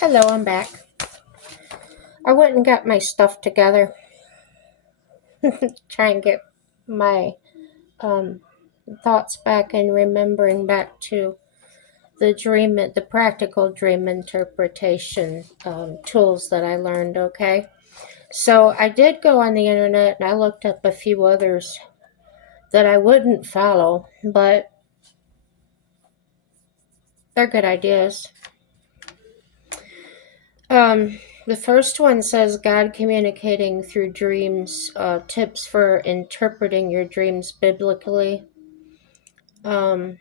Hello, I'm back. I went and got my stuff together. Try and get my um, thoughts back and remembering back to the practical dream interpretation tools that I learned. Okay, so I did go on the internet and I looked up a few others that I wouldn't follow, but they're good ideas. The first one says God communicating through dreams, tips for interpreting your dreams biblically. Um,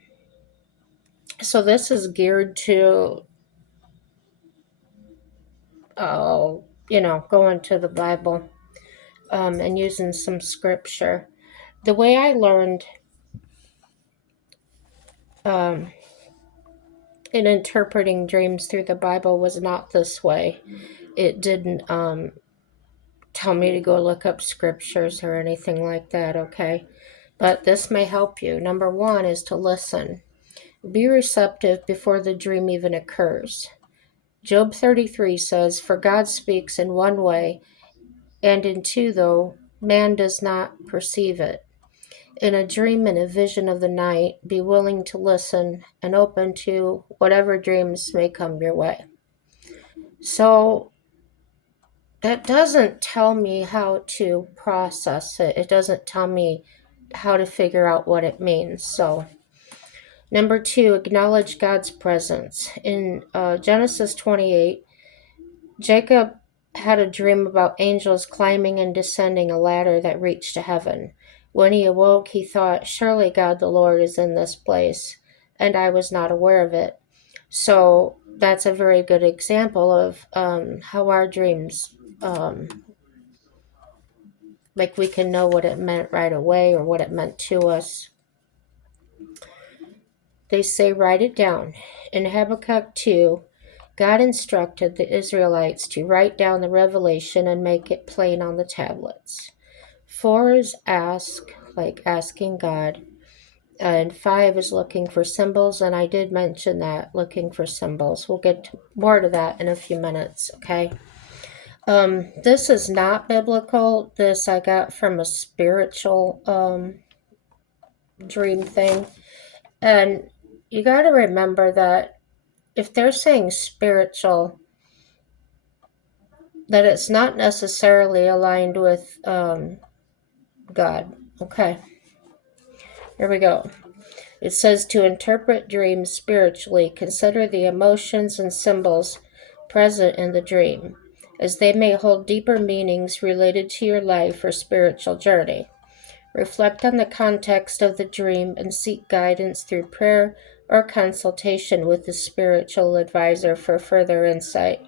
so this is geared to, going to the Bible and using some scripture. The way I learned um, in interpreting dreams through the Bible was not this way. It didn't tell me to go look up scriptures or anything like that, okay? But this may help you. Number one is to listen. Be receptive before the dream even occurs. Job 33 says, "For God speaks in one way, and in two, though man does not perceive it. In a dream and a vision of the night, be willing to listen and open to whatever dreams may come your way." So that doesn't tell me how to process it. It doesn't tell me how to figure out what it means. So, number two, acknowledge God's presence. In Genesis 28, Jacob had a dream about angels climbing and descending a ladder that reached to heaven. When he awoke, he thought, "Surely God the Lord is in this place, and I was not aware of it." So that's a very good example of how our dreams, like we can know what it meant right away or what it meant to us. They say, write it down. In Habakkuk 2, God instructed the Israelites to write down the revelation and make it plain on the tablets. 4 is ask, like asking God. And 5 is looking for symbols, and I did mention that, looking for symbols. We'll get more to that in a few minutes, okay? This is not biblical. This I got from a spiritual dream thing. And you got to remember that if they're saying spiritual, that it's not necessarily aligned with God. Okay, here we go. It says to interpret dreams spiritually, consider the emotions and symbols present in the dream, as they may hold deeper meanings related to your life or spiritual journey. Reflect on the context of the dream and seek guidance through prayer or consultation with a spiritual advisor for further insight.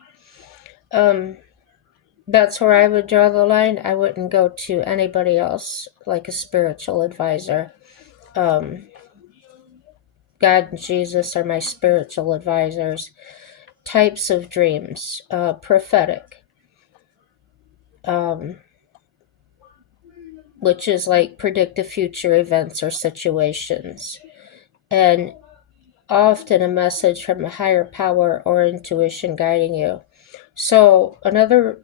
That's where I would draw the line. I wouldn't go to anybody else like a spiritual advisor. God and Jesus are my spiritual advisors. Types of dreams, prophetic, which is like predict the future events or situations, and often a message from a higher power or intuition guiding you. So another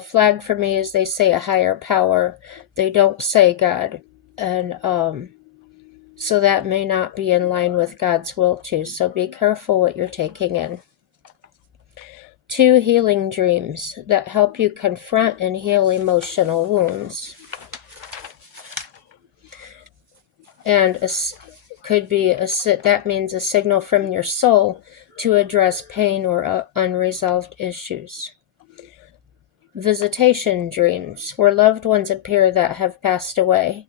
flag for me is they say a higher power. They don't say God. And so that may not be in line with God's will too. So be careful what you're taking in. 2, healing dreams that help you confront and heal emotional wounds. And could be that means a signal from your soul to address pain or unresolved issues. Visitation dreams, where loved ones appear that have passed away.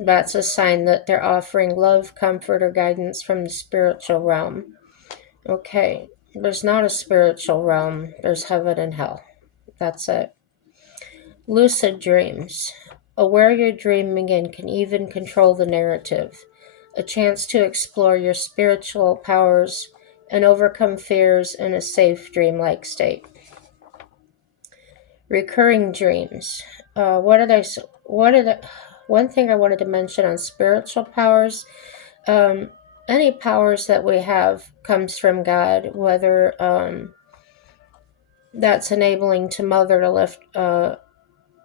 That's a sign that they're offering love, comfort, or guidance from the spiritual realm. Okay, there's not a spiritual realm, there's heaven and hell. That's it. Lucid dreams, aware you're dreaming and can even control the narrative. A chance to explore your spiritual powers and overcome fears in a safe dreamlike state. Recurring dreams. What are they? One thing I wanted to mention on spiritual powers. any powers that we have comes from God, whether that's enabling to mother to lift a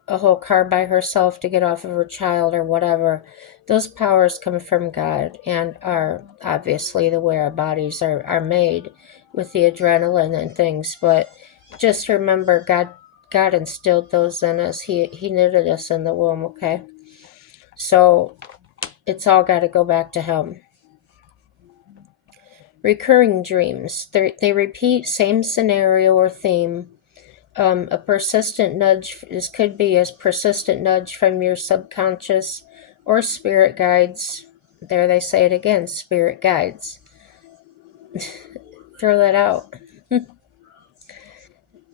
whole car by herself to get off of her child or whatever. Those powers come from God and are obviously the way our bodies are made with the adrenaline and things. But just remember, God instilled those in us. He knitted us in the womb, okay? So it's all got to go back to Him. Recurring dreams. They repeat same scenario or theme. A persistent nudge, this could be a persistent nudge from your subconscious or spirit guides. There they say it again, spirit guides. Throw that out.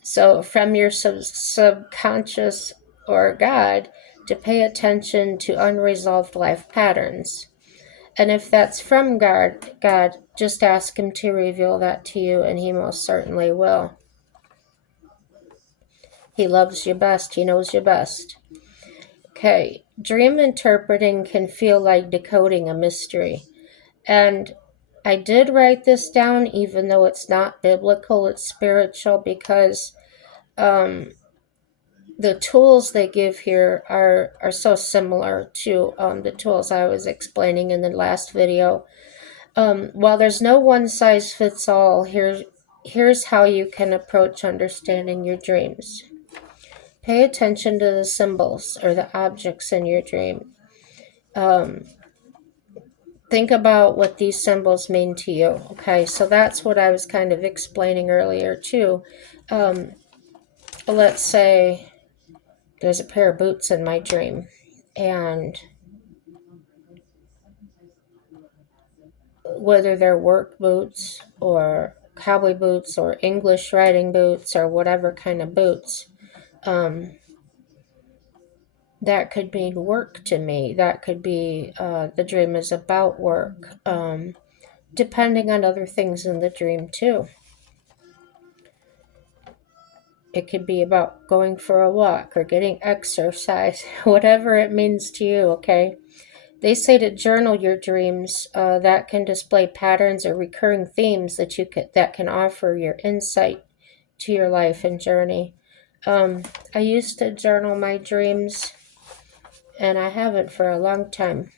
So from your subconscious or God to pay attention to unresolved life patterns. And if that's from God, just ask Him to reveal that to you, and He most certainly will. He loves you best. He knows you best. Okay, dream interpreting can feel like decoding a mystery. And I did write this down, even though it's not biblical, it's spiritual, because the tools they give here are so similar to the tools I was explaining in the last video. While there's no one size fits all, here's how you can approach understanding your dreams. Pay attention to the symbols or the objects in your dream. Think about what these symbols mean to you. Okay, so that's what I was kind of explaining earlier too. Let's say there's a pair of boots in my dream, and whether they're work boots or cowboy boots or English riding boots or whatever kind of boots, that could mean work to me. That could be the dream is about work, depending on other things in the dream too. It could be about going for a walk or getting exercise, whatever it means to you, okay? They say to journal your dreams. That can display patterns or recurring themes that can offer your insight to your life and journey. I used to journal my dreams, and I haven't for a long time.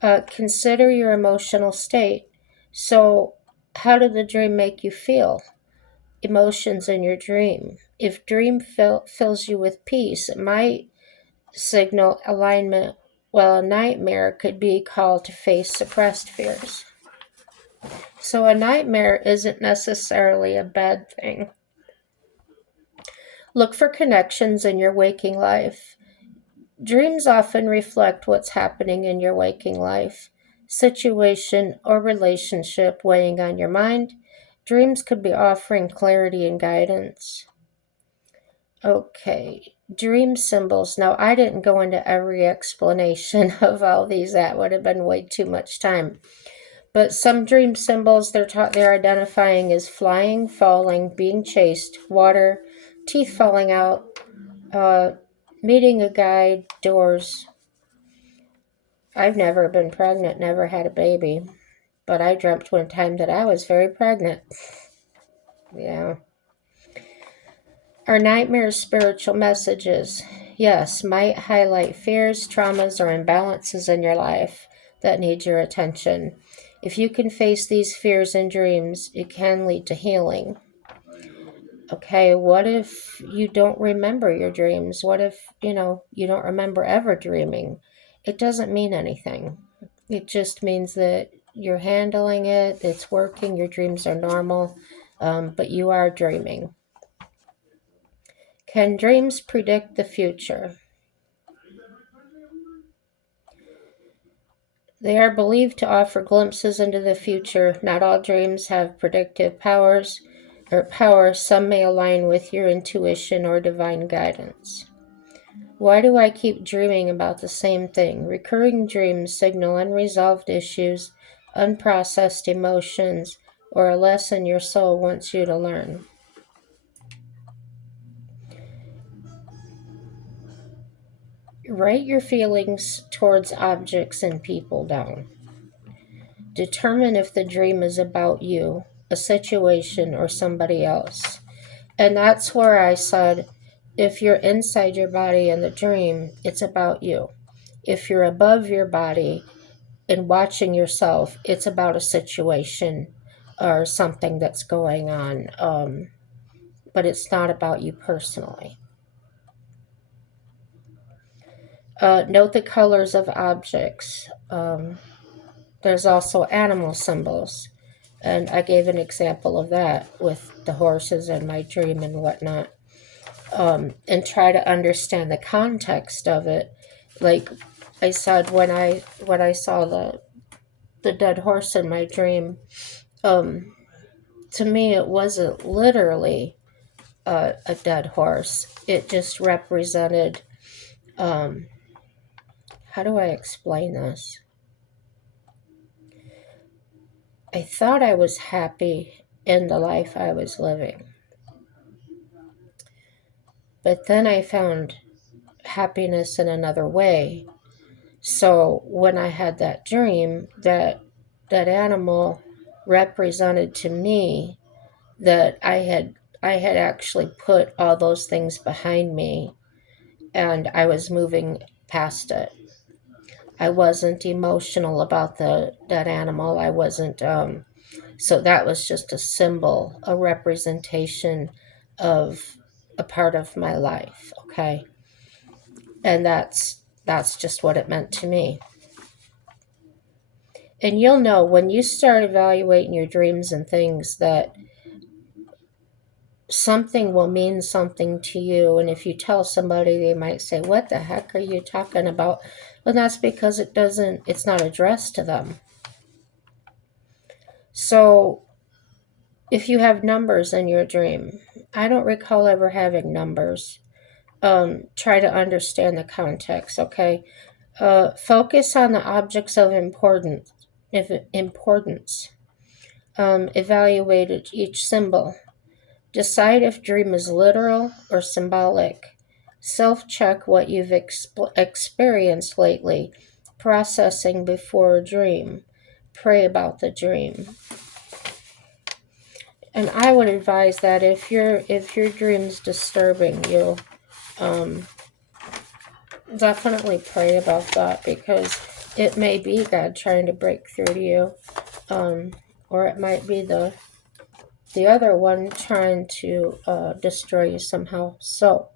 Consider your emotional state. So, how did the dream make you feel? Emotions in your dream. If dream fills you with peace, it might signal alignment, while a nightmare could be called to face suppressed fears. So a nightmare isn't necessarily a bad thing. Look for connections in your waking life. Dreams often reflect what's happening in your waking life, situation, or relationship weighing on your mind. Dreams could be offering clarity and guidance. Okay, dream symbols. Now, I didn't go into every explanation of all these. That would have been way too much time. But some dream symbols they're identifying as flying, falling, being chased, water, teeth falling out, meeting a guide, doors. I've never been pregnant, never had a baby, but I dreamt one time that I was very pregnant. Yeah. Are nightmares spiritual messages? Yes, might highlight fears, traumas, or imbalances in your life that need your attention. If you can face these fears in dreams, it can lead to healing. Okay, what if you don't remember your dreams? What if, you don't remember ever dreaming? It doesn't mean anything. It just means that you're handling it, it's working, your dreams are normal, but you are dreaming. Can dreams predict the future? They are believed to offer glimpses into the future. Not all dreams have predictive powers or power. Some may align with your intuition or divine guidance. Why do I keep dreaming about the same thing? Recurring dreams signal unresolved issues, unprocessed emotions, or a lesson your soul wants you to learn. Write your feelings towards objects and people down. Determine if the dream is about you, a situation, or somebody else. And that's where I said, if you're inside your body in the dream, it's about you. If you're above your body and watching yourself, it's about a situation or something that's going on. But it's not about you personally. Note the colors of objects. There's also animal symbols. And I gave an example of that with the horses in my dream and whatnot. And try to understand the context of it. Like I said, when I saw the dead horse in my dream, to me it wasn't literally a dead horse. It just represented, how do I explain this? I thought I was happy in the life I was living. But then I found happiness in another way. So when I had that dream, that animal represented to me that I had actually put all those things behind me and I was moving past it. I wasn't emotional about that animal. I wasn't so that was just a symbol, a representation of a part of my life, okay? And that's just what it meant to me. And you'll know when you start evaluating your dreams and things that something will mean something to you. And if you tell somebody, they might say, "What the heck are you talking about?" Well, that's because it's not addressed to them. So if you have numbers in your dream, I don't recall ever having numbers. Try to understand the context, okay? Focus on the objects of importance. Evaluate each symbol. Decide if dream is literal or symbolic. Self-check what you've experienced lately. Processing before a dream. Pray about the dream. And I would advise that if your dream's disturbing you, definitely pray about that, because it may be God trying to break through to you, or it might be the other one trying to destroy you somehow. So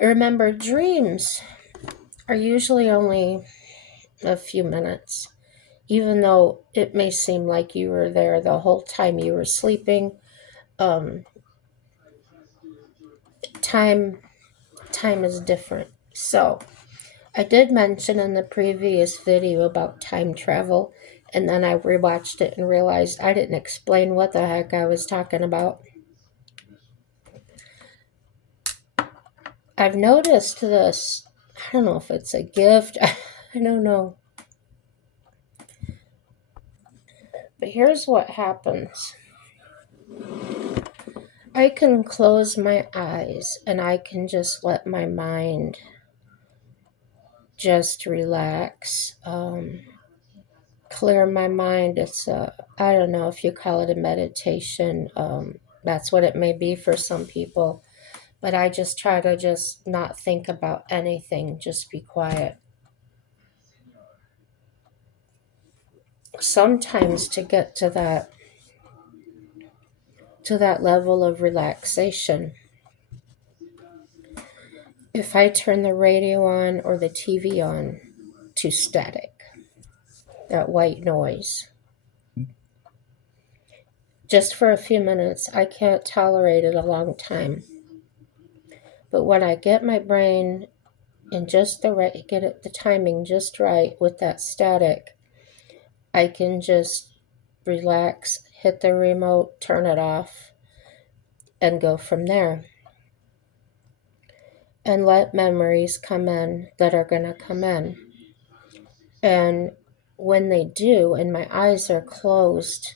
remember, dreams are usually only a few minutes, even though it may seem like you were there the whole time you were sleeping. Time is different. So I did mention in the previous video about time travel, and then I rewatched it and realized I didn't explain what the heck I was talking about. I've noticed this. I don't know if it's a gift. I don't know. But here's what happens. I can close my eyes and I can just let my mind just relax. Clear my mind. It's I don't know if you call it a meditation. That's what it may be for some people. But I just try to just not think about anything, just be quiet. Sometimes to get to that level of relaxation, if I turn the radio on or the TV on to static, that white noise, just for a few minutes, I can't tolerate it a long time. But when I get my brain in just the timing just right with that static, I can just relax, hit the remote, turn it off, and go from there. And let memories come in that are going to come in. And when they do, and my eyes are closed,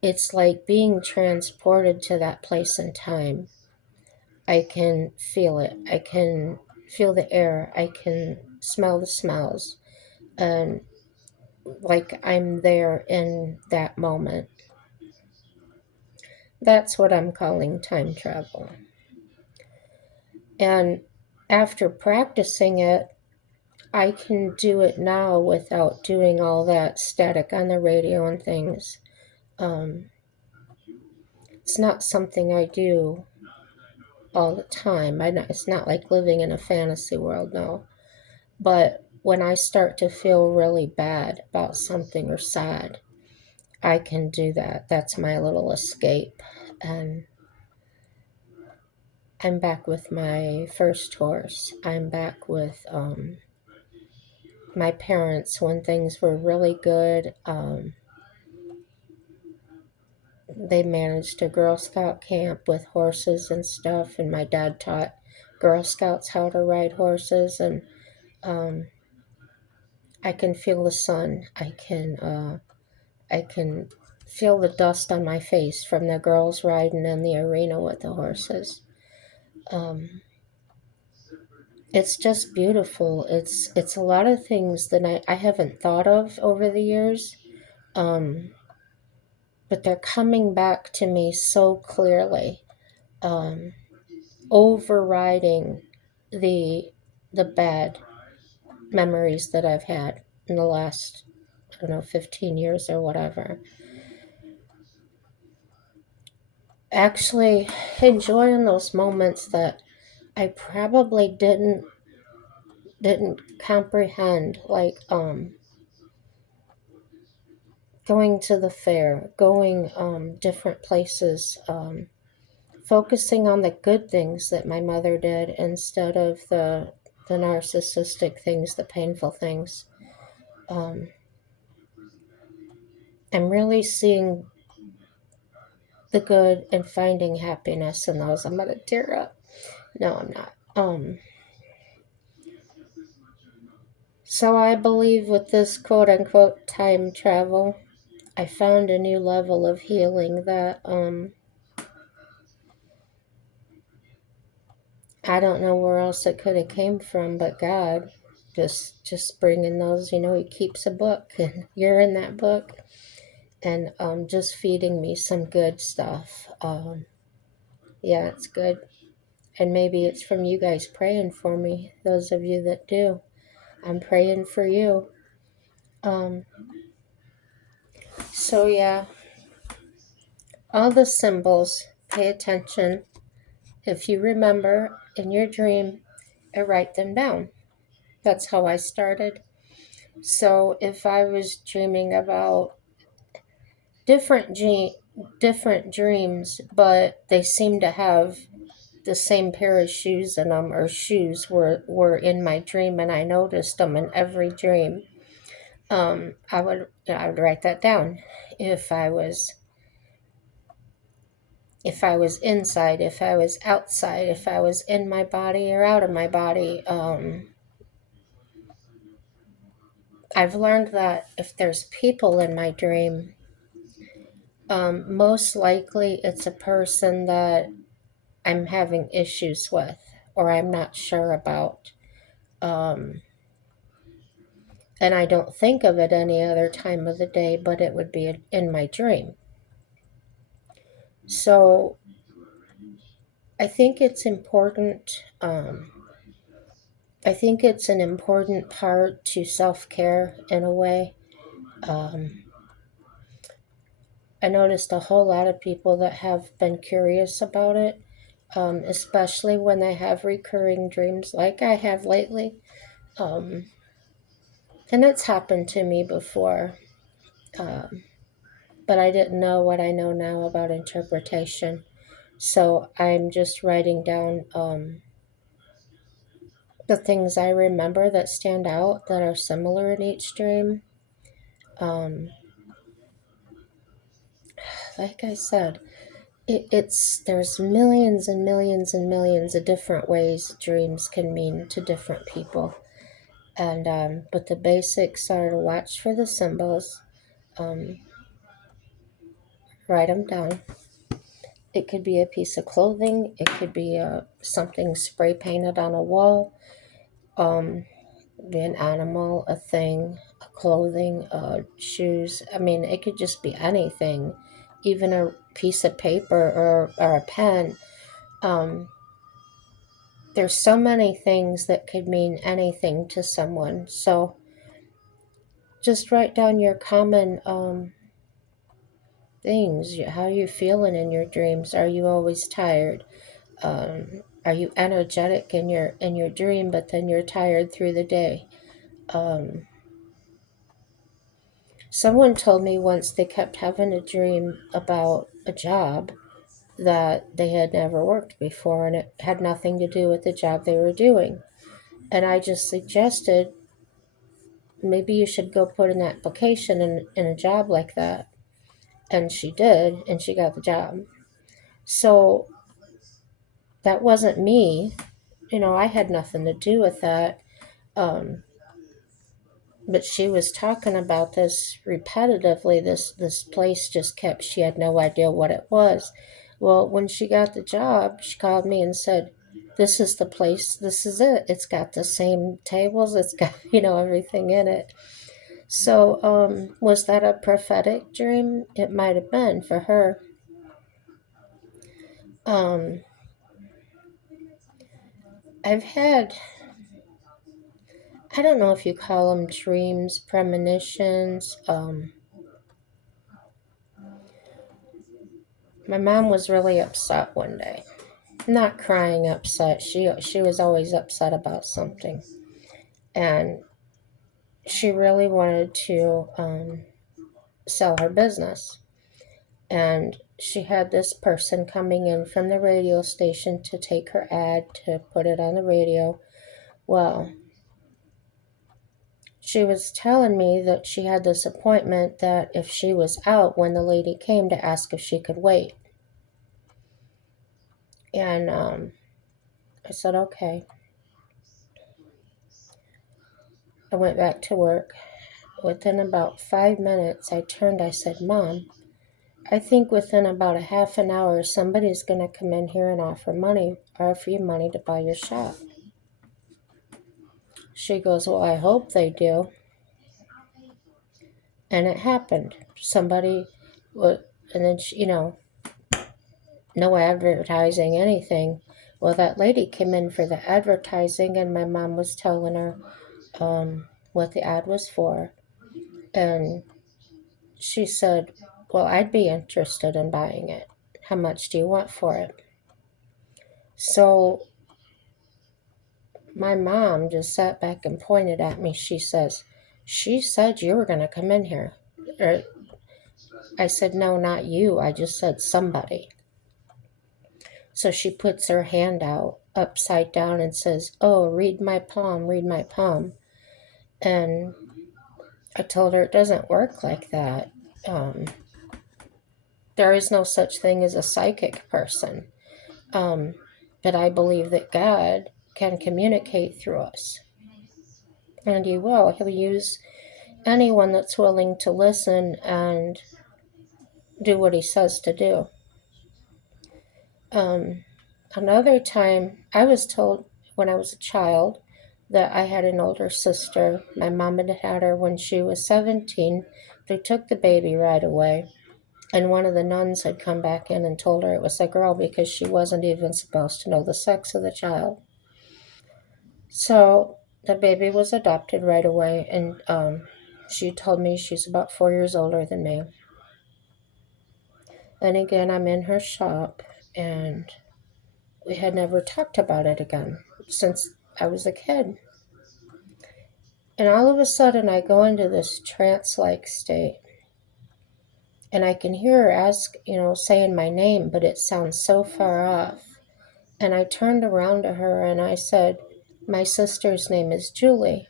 it's like being transported to that place and time. I can feel it. I can feel the air. I can smell the smells. And like I'm there in that moment. That's what I'm calling time travel. And after practicing it, I can do it now without doing all that static on the radio and things. Um, it's not something I do all the time. It's not like living in a fantasy world, no. But when I start to feel really bad about something or sad, I can do that. That's my little escape. And I'm back with my first horse. I'm back with my parents when things were really good. They managed a Girl Scout camp with horses and stuff, and my dad taught Girl Scouts how to ride horses. And um, I can feel the sun. I can feel the dust on my face from the girls riding in the arena with the horses. Um, it's just beautiful. It's a lot of things that I haven't thought of over the years, um, but they're coming back to me so clearly, um, overriding the the bad memories that I've had in the last, I don't know, 15 years or whatever. Actually enjoying those moments that I probably didn't comprehend, like going to the fair, going different places, focusing on the good things that my mother did instead of the narcissistic things, the painful things. Um, I'm really seeing the good and finding happiness in those. I'm gonna tear up. No, I'm not. So I believe with this quote unquote time travel, I found a new level of healing that I don't know where else it could have came from, but God just bringing those. He keeps a book, and you're in that book, and just feeding me some good stuff. Yeah, it's good, and maybe it's from you guys praying for me. Those of you that do, I'm praying for you. Um, so yeah, all the symbols. Pay attention. If you remember in your dream, write them down. That's how I started. So if I was dreaming about different different dreams, but they seem to have the same pair of shoes in them, or shoes were in my dream, and I noticed them in every dream. I would write that down. If I was inside, if I was outside, if I was in my body or out of my body. I've learned that if there's people in my dream, most likely it's a person that I'm having issues with or I'm not sure about. Um, and I don't think of it any other time of the day, but it would be in my dream. So I think it's important. I think it's an important part to self care in a way. Um, I noticed a whole lot of people that have been curious about it, especially when they have recurring dreams like I have lately. Um, and it's happened to me before, um, but I didn't know what I know now about interpretation. So I'm just writing down the things I remember that stand out that are similar in each dream. Um, like I said, it's there's millions and millions and millions of different ways dreams can mean to different people, and but the basics are to watch for the symbols, um, write them down. It could be a piece of clothing. It could be something spray painted on a wall. Um, be an animal, a thing, a clothing, shoes. I mean, it could just be anything, even a piece of paper or a pen. Um, there's so many things that could mean anything to someone. So just write down your common things. How are you feeling in your dreams? Are you always tired? Are you energetic in your dream, but then you're tired through the day? Um, Someone told me once they kept having a dream about a job that they had never worked before, and it had nothing to do with the job they were doing. And I just suggested maybe you should go put an application in a job like that. And she did, and she got the job. So that wasn't me. I had nothing to do with that. Um, but she was talking about this repetitively. This place just kept. She had no idea what it was. Well, when she got the job, she called me and said, "This is the place. This is it. It's got the same tables. It's got everything in it." So, was that a prophetic dream? It might have been for her. Um, I've had, I don't know if you call them dreams, premonitions. My mom was really upset one day. Not crying upset. She was always upset about something, and she really wanted to sell her business. And she had this person coming in from the radio station to take her ad to put it on the radio. Well, she was telling me that she had this appointment that if she was out when the lady came to ask if she could wait. And I said, okay. I went back to work. Within about 5 minutes, I turned, I said, Mom, I think within about a half an hour, somebody's going to come in here and offer you money to buy your shop. She goes, well, I hope they do. And it happened. Somebody, and then, no advertising, anything. Well, that lady came in for the advertising, and my mom was telling her what the ad was for. And she said, well, I'd be interested in buying it. How much do you want for it? So my mom just sat back and pointed at me. She says, she said you were going to come in here. I said, no, not you. I just said somebody. So she puts her hand out upside down and says, oh, read my palm, read my palm. And I told her it doesn't work like that. Um, there is no such thing as a psychic person. Um, but I believe that God can communicate through us. And He will. He'll use anyone that's willing to listen and do what He says to do. Um, Another time, I was told when I was a child that I had an older sister. My mom had had her when she was 17. They took the baby right away. And one of the nuns had come back in and told her it was a girl because she wasn't even supposed to know the sex of the child. So the baby was adopted right away, and she told me she's about 4 years older than me. And again, I'm in her shop, and we had never talked about it again since I was a kid. And all of a sudden, I go into this trance like state, and I can hear her saying my name, but it sounds so far off. And I turned around to her and I said, my sister's name is Julie.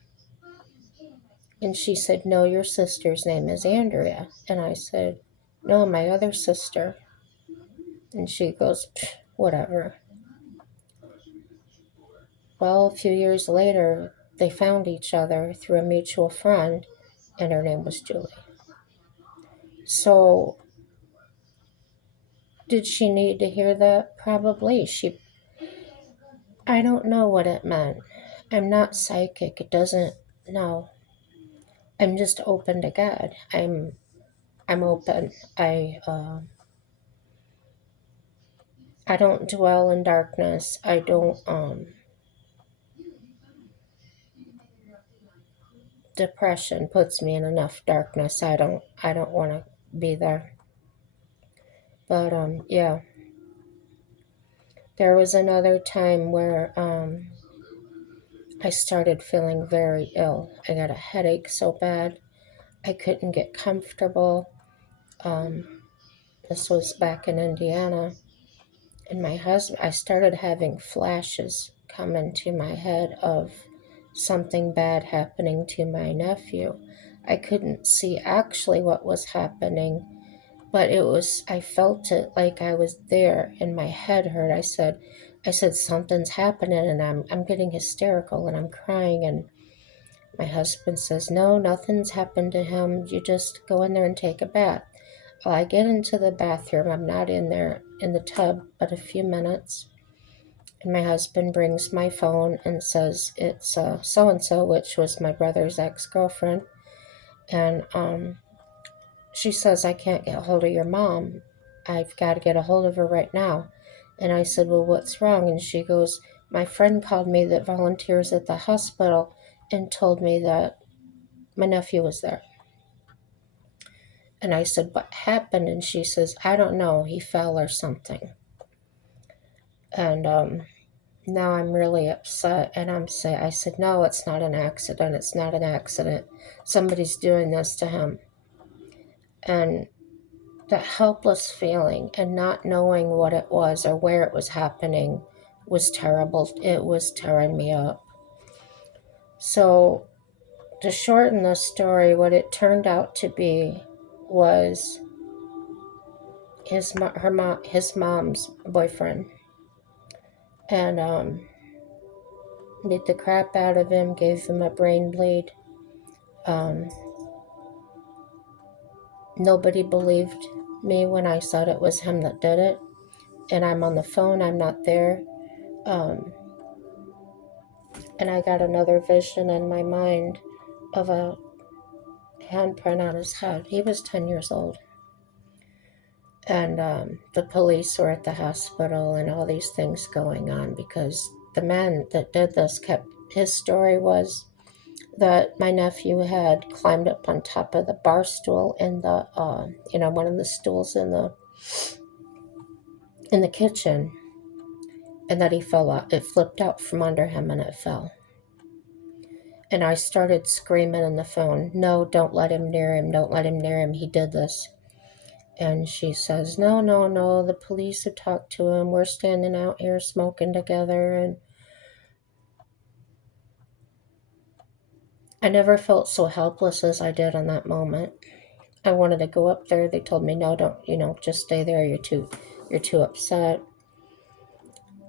And she said, no, your sister's name is Andrea. And I said, no, my other sister. And she goes, whatever. Well, a few years later, they found each other through a mutual friend, and her name was Julie. So, did she need to hear that? Probably. I don't know what it meant. I'm not psychic. It doesn't, no. I'm just open to God. I'm open. I don't dwell in darkness. I don't depression puts me in enough darkness. I don't want to be there. But yeah. There was another time where I started feeling very ill. I got a headache so bad I couldn't get comfortable. This was back in Indiana, and I started having flashes come into my head of something bad happening to my nephew. I couldn't see actually what was happening, but I felt it like I was there and my head hurt. I said something's happening, and I'm getting hysterical and I'm crying, and my husband says, no, nothing's happened to him. You just go in there and take a bath. Well, I get into the bathroom. I'm not in there in the tub, but a few minutes. And my husband brings my phone and says it's so and so, which was my brother's ex girlfriend. And she says, I can't get a hold of your mom. I've got to get a hold of her right now. And I said, well, what's wrong? And she goes, my friend called me that volunteers at the hospital and told me that my nephew was there. And I said, what happened? And she says, I don't know. He fell or something. And now I'm really upset. And I said, no, it's not an accident. It's not an accident. Somebody's doing this to him. And that helpless feeling and not knowing what it was or where it was happening was terrible. It was tearing me up. So, to shorten the story, what it turned out to be was his mom's boyfriend, and beat the crap out of him, gave him a brain bleed. Um, Nobody believed me when I said it was him that did it, and I'm on the phone. I'm not there. Um, and I got another vision in my mind of a handprint on his head. He was 10 years old. And the police were at the hospital and all these things going on because the man that did this his story was that my nephew had climbed up on top of the bar stool in the, one of the stools in the kitchen, and that he fell out. It flipped out from under him and it fell. And I started screaming in the phone, no, don't let him near him. Don't let him near him. He did this. And she says, no, no, no, the police have talked to him. We're standing out here smoking together. And I never felt so helpless as I did in that moment. I wanted to go up there. They told me, no, don't, just stay there. You're too upset.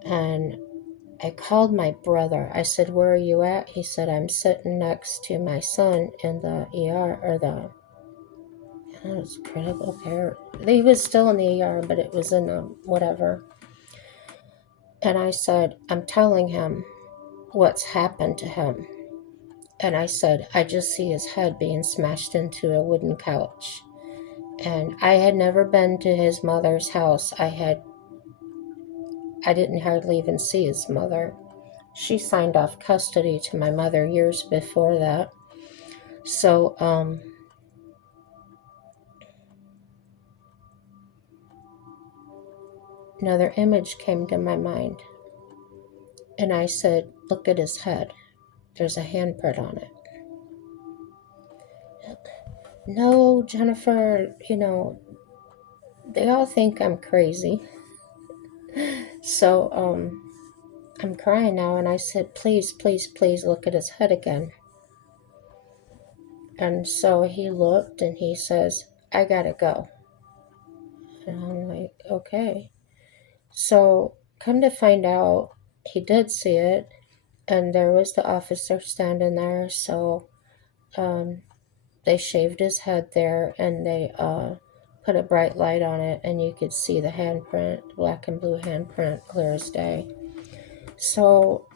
And I called my brother. I said, where are you at? He said, I'm sitting next to my son in the ER, or it was critical care. He was still in the ER, but it was in the whatever. And I said, I'm telling him what's happened to him. And I said, I just see his head being smashed into a wooden couch. And I had never been to his mother's house. I didn't hardly even see his mother. She signed off custody to my mother years before that. So, another image came to my mind. And I said, look at his head. There's a handprint on it. No, Jennifer, they all think I'm crazy. So, I'm crying now, and I said, please, please, please look at his head again. And so he looked and he says, I gotta go. And I'm like, okay. So come to find out, he did see it, and there was the officer standing there. So they shaved his head there, and they put a bright light on it, and you could see the handprint, black and blue handprint, clear as day. So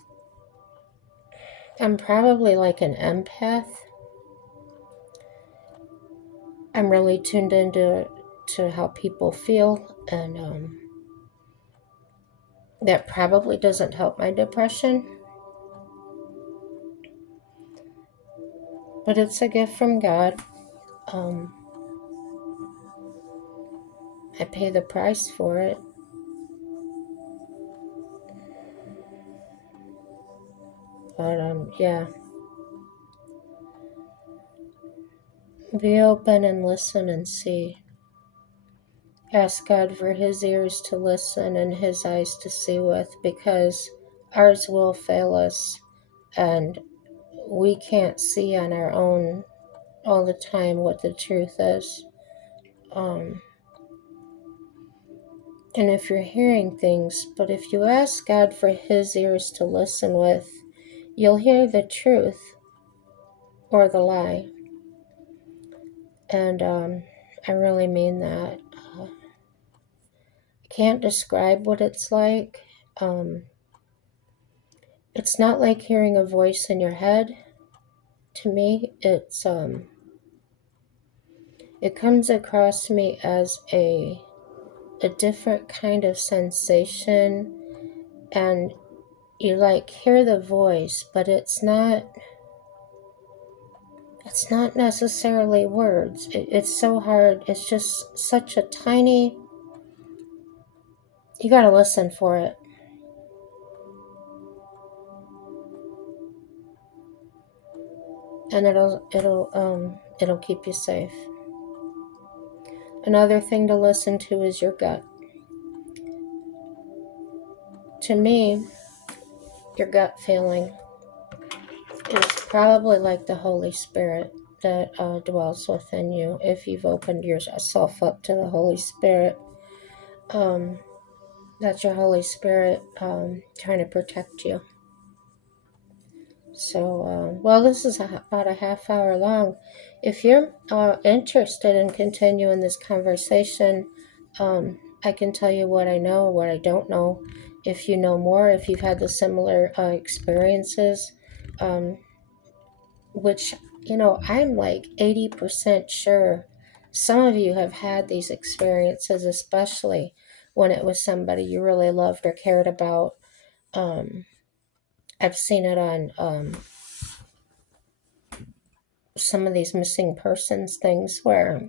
I'm probably like an empath. I'm really tuned into how people feel, and that probably doesn't help my depression. But it's a gift from God. Um, I pay the price for it. But yeah. Be open and listen and see. Ask God for His ears to listen and His eyes to see with, because ours will fail us and we can't see on our own all the time what the truth is. And if you're hearing things, but if you ask God for His ears to listen with, you'll hear the truth or the lie. And I really mean that. I can't describe what it's like. It's not like hearing a voice in your head. To me, it comes across to me as a different kind of sensation, and you like hear the voice, but it's not necessarily words. It's so hard. It's just such a tiny, you gotta listen for it. And it'll keep you safe. Another thing to listen to is your gut. To me, your gut feeling is probably like the Holy Spirit that dwells within you. If you've opened yourself up to the Holy Spirit, that's your Holy Spirit trying to protect you. So, well, this is about a half hour long. If you're interested in continuing this conversation, I can tell you what I know, what I don't know. If you know more, if you've had the similar experiences, which, I'm like 80% sure some of you have had these experiences, especially when it was somebody you really loved or cared about. I've seen it on some of these missing persons things where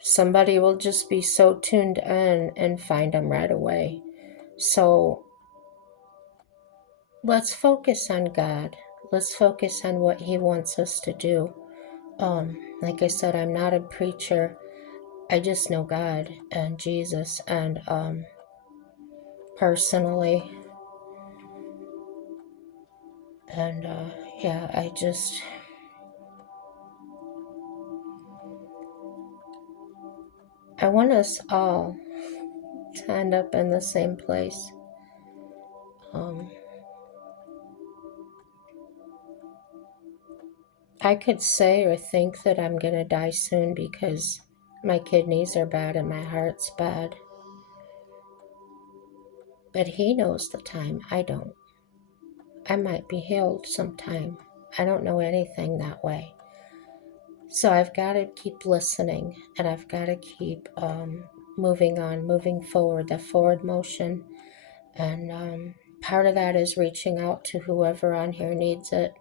somebody will just be so tuned in and find them right away. So let's focus on God. Let's focus on what He wants us to do. Like I said, I'm not a preacher. I just know God and Jesus, and personally, and yeah, I want us all to end up in the same place. I could say or think that I'm going to die soon because my kidneys are bad and my heart's bad. But He knows the time. I don't. I might be healed sometime. I don't know anything that way. So I've got to keep listening, and I've got to keep moving on, moving forward, the forward motion. And part of that is reaching out to whoever on here needs it.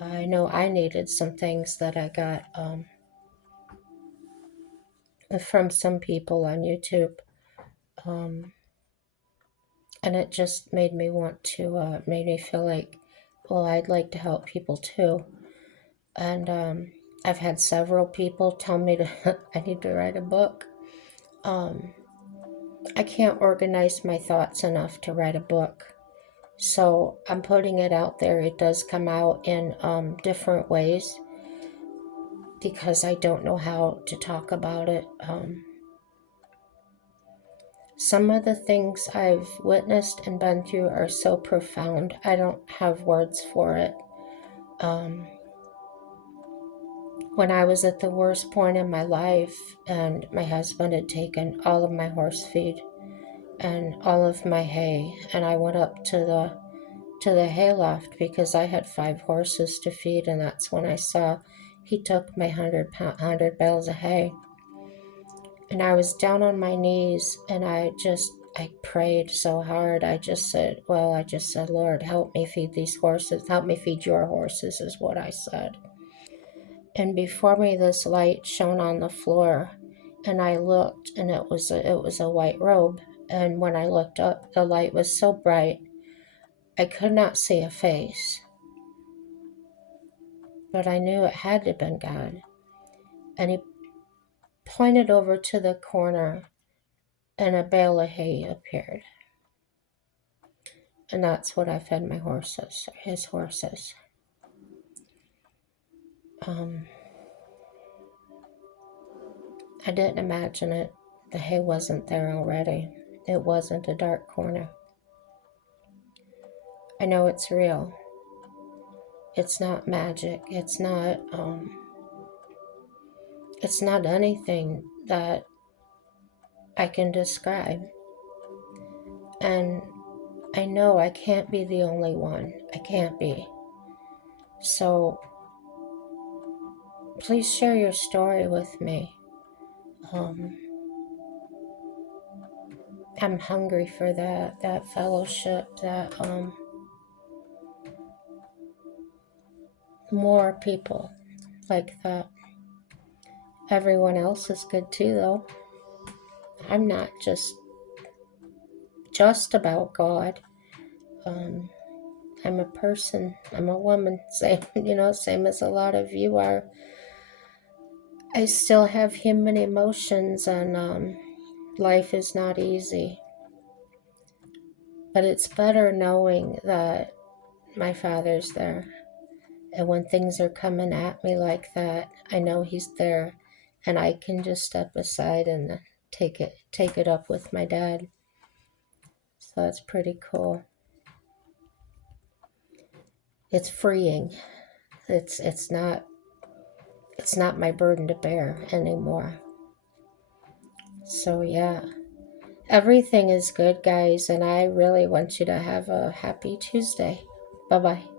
I know I needed some things that I got from some people on YouTube. And it just made me want to, made me feel like, well, I'd like to help people too. And I've had several people tell me I need to write a book. I can't organize my thoughts enough to write a book. So I'm putting it out there. It does come out in different ways because I don't know how to talk about it. Some of the things I've witnessed and been through are so profound, I don't have words for it. When I was at the worst point in my life and my husband had taken all of my horse feed and all of my hay, and I went up to to the hayloft because I had 5 horses to feed, and that's when I saw he took my 100 bales of hay. And I was down on my knees, and I prayed so hard. I just said, Lord, help me feed these horses. Help me feed your horses, is what I said. And before me, this light shone on the floor, and I looked, and it was a white robe. And when I looked up, the light was so bright, I could not see a face. But I knew it had to have been God. And he pointed over to the corner, and a bale of hay appeared. And that's what I fed my horses, his horses. I didn't imagine it. The hay wasn't there already. It wasn't a dark corner. I know it's real. It's not magic. It's not anything that I can describe. And I know I can't be the only one. I can't be. So please share your story with me. I'm hungry for that fellowship, that more people like that. Everyone else is good too, though. I'm not just about God. I'm a person. I'm a woman. Same as a lot of you are. I still have human emotions, and life is not easy. But it's better knowing that my Father's there. And when things are coming at me like that, I know He's there, and I can just step aside and take it up with my dad. So that's pretty cool. It's freeing. It's not my burden to bear anymore. So yeah, everything is good, guys, and I really want you to have a happy Tuesday. Bye-bye.